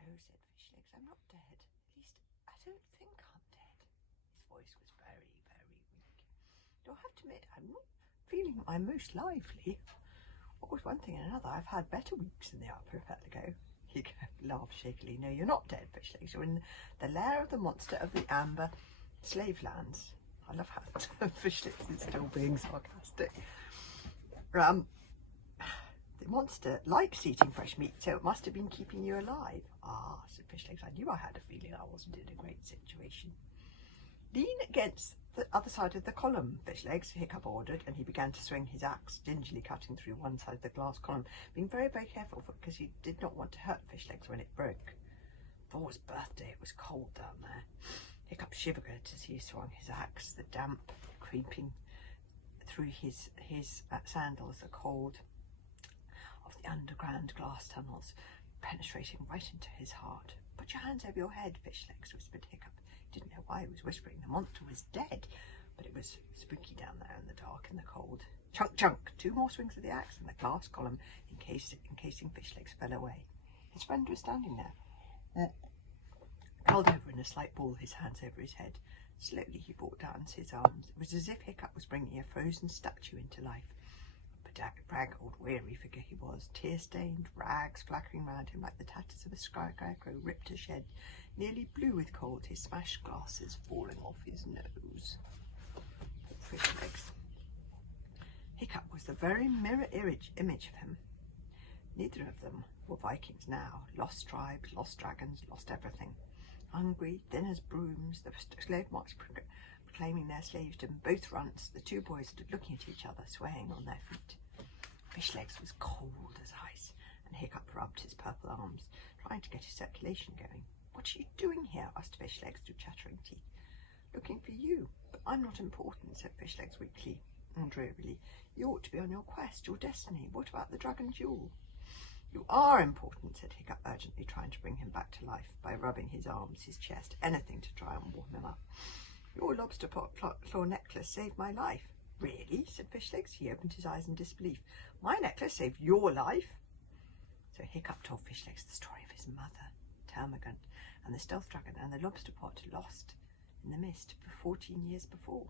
"No," said Fishlegs, "I'm not dead. At least I don't think I'm dead." His voice was very, very weak. "You'll have to admit, I'm not feeling my most lively. What with one thing and another, I've had better weeks than the upper ago." He laughed shakily. "No, you're not dead, Fishlegs. You're in the lair of the monster of the Amber Slave Lands." I love how Fishlegs is still being sarcastic. The monster likes eating fresh meat, so it must have been keeping you alive." "Ah," said Fishlegs, "I knew I had a feeling I wasn't in a great situation." "Lean against the other side of the column, Fishlegs," Hiccup ordered, and he began to swing his axe, gingerly cutting through one side of the glass column, being very, very careful because he did not want to hurt Fishlegs when it broke. Thor's birthday, it was cold down there. Hiccup shivered as he swung his axe, the damp creeping through his sandals, the cold of the underground glass tunnels penetrating right into his heart. "Put your hands over your head, Fishlegs," whispered Hiccup. He didn't know why he was whispering. The monster was dead, but it was spooky down there in the dark and the cold. Chunk, chunk! 2 more swings of the axe, and the glass column encasing Fishlegs fell away. His friend was standing there, curled over in a slight ball, his hands over his head. Slowly he brought down his arms. It was as if Hiccup was bringing a frozen statue into life. A bedraggled, weary figure he was, tear-stained, rags flapping round him like the tatters of a scarecrow ripped to shed, nearly blue with cold, his smashed glasses falling off his nose. Fishlegs. Hiccup was the very mirror image of him. Neither of them were Vikings now. Lost tribes, lost dragons, lost everything. Hungry, thin as brooms, the slave marks proclaiming their slaves to both runts, the 2 boys stood looking at each other, swaying on their feet. Fishlegs was cold as ice, and Hiccup rubbed his purple arms, trying to get his circulation going. "What are you doing here?" asked Fishlegs through chattering teeth. "Looking for you, but I'm not important," said Fishlegs weakly and drearily. "You ought to be on your quest, your destiny. What about the dragon jewel?" "You are important," said Hiccup urgently, trying to bring him back to life by rubbing his arms, his chest, anything to try and warm him up. "Your lobster claw necklace saved my life." "Really?" said Fishlegs. He opened his eyes in disbelief. "My necklace saved your life?" So Hiccup told Fishlegs the story of his mother, Termagant, and the stealth dragon, and the lobster pot lost in the mist for 14 years before.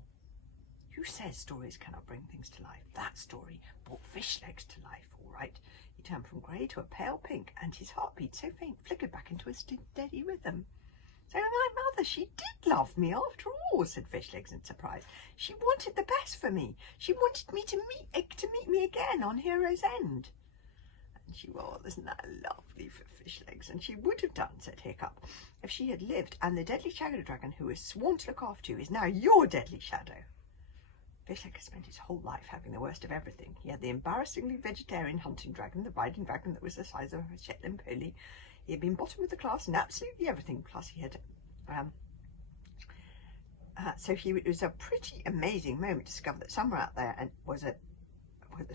"Who says stories cannot bring things to life? That story brought Fishlegs to life, all right." He turned from grey to a pale pink, and his heartbeat, so faint, flickered back into a steady rhythm. "So my mother, she did love me after all," said Fishlegs in surprise. "She wanted the best for me. She wanted me to meet me again on Hero's End." "And she was, isn't that lovely for Fishlegs? And she would have done," said Hiccup, "if she had lived, and the deadly shadow dragon who was sworn to look after you is now your deadly shadow." Fishlegs had spent his whole life having the worst of everything. He had the embarrassingly vegetarian hunting dragon, the riding dragon that was the size of a Shetland pony. He had been bottom of the class in absolutely everything, plus he had... it was a pretty amazing moment to discover that somewhere out there was a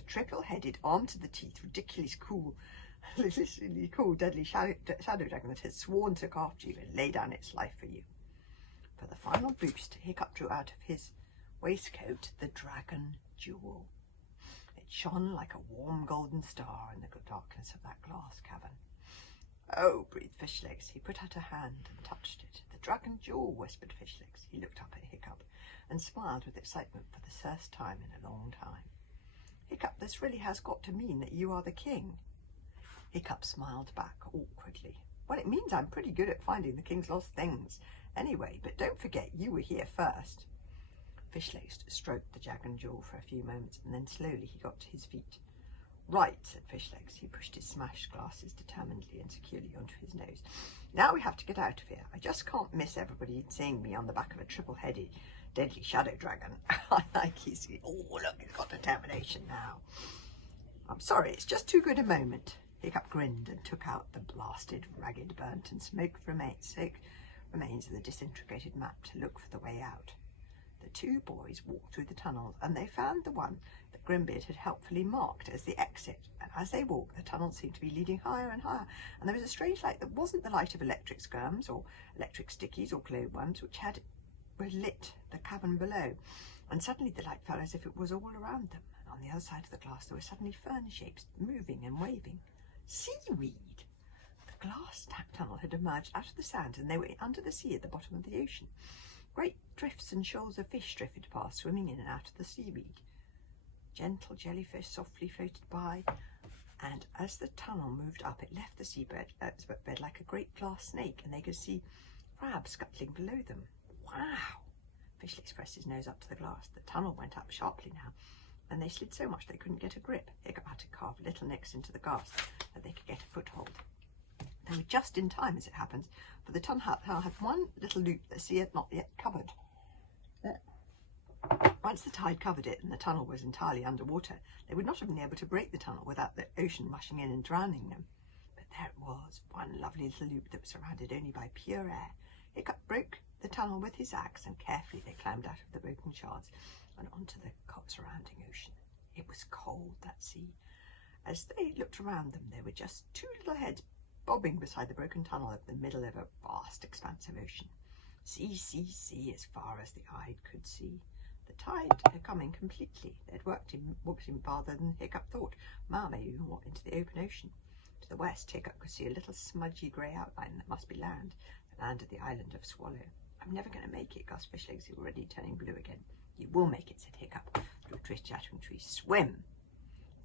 triple-headed, armed to the teeth, ridiculously cool deadly shadow dragon that had sworn to look after you and lay down its life for you. For the final boost, Hiccup drew out of his waistcoat the dragon jewel. It shone like a warm golden star in the darkness of that glass cavern. "Oh," breathed Fishlegs. He put out a hand and touched it. "The dragon jewel," whispered Fishlegs. He looked up at Hiccup and smiled with excitement for the first time in a long time. "Hiccup, this really has got to mean that you are the king." Hiccup smiled back awkwardly. "Well, it means I'm pretty good at finding the king's lost things anyway, but don't forget you were here first." Fishlegs stroked the dragon jewel for a few moments, and then slowly he got to his feet. "Right," said Fishlegs. He pushed his smashed glasses determinedly and securely onto his nose. "Now we have to get out of here. I just can't miss everybody seeing me on the back of a triple-headed deadly shadow dragon." I like his... Oh, look, he's got determination now. "I'm sorry, it's just too good a moment." Hiccup grinned and took out the blasted, ragged, burnt and smoked remains of the disintegrated map to look for the way out. The 2 boys walked through the tunnels, and they found the one that Grimbeard had helpfully marked as the exit. And as they walked, the tunnel seemed to be leading higher and higher, and there was a strange light that wasn't the light of electric skirms or electric stickies or glowworms, which had lit the cavern below. And suddenly the light fell as if it was all around them, and on the other side of the glass there were suddenly furnace shapes moving and waving. Seaweed! The glass tunnel had emerged out of the sand, and they were under the sea at the bottom of the ocean. Great drifts and shoals of fish drifted past, swimming in and out of the seaweed. Gentle jellyfish softly floated by, and as the tunnel moved up, it left the seabed bed like a great glass snake, and they could see crabs scuttling below them. Wow! Fishlegs pressed his nose up to the glass. The tunnel went up sharply now, and they slid so much they couldn't get a grip. Hiccup had to carve little nicks into the glass that they could get a foothold. They were just in time, as it happens, for the tunnel had one little loop that the sea had not yet covered. Once the tide covered it and the tunnel was entirely underwater, they would not have been able to break the tunnel without the ocean rushing in and drowning them. But there it was, one lovely little loop that was surrounded only by pure air. Hiccup broke the tunnel with his axe, and carefully they climbed out of the broken shards and onto the surrounding ocean. It was cold, that sea. As they looked around them, there were just two little heads bobbing beside the broken tunnel at the middle of a vast expanse of ocean. Sea, sea, sea, as far as the eye could see. The tide had come in completely. They'd warped him farther than Hiccup thought. Ma may even walk into the open ocean. To the west, Hiccup could see a little smudgy grey outline that must be land, the land of the island of Swallow. I'm never going to make it, gasped Fishlegs, who were already turning blue again. You will make it, said Hiccup, through a twist-chattering tree. Swim!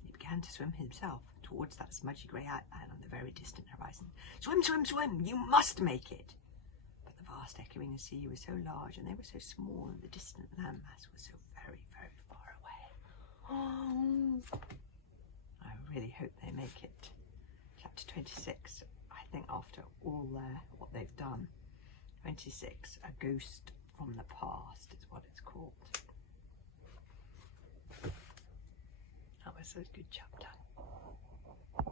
He began to swim himself towards that smudgy grey outline on the very distant horizon. Swim, swim, swim! You must make it! But the vast echoing sea was so large, and they were so small, and the distant landmass was so very, very far away. I really hope they make it. Chapter 26, I think after all what they've done. 26, A Ghost from the Past is what it's called. That was a good chapter.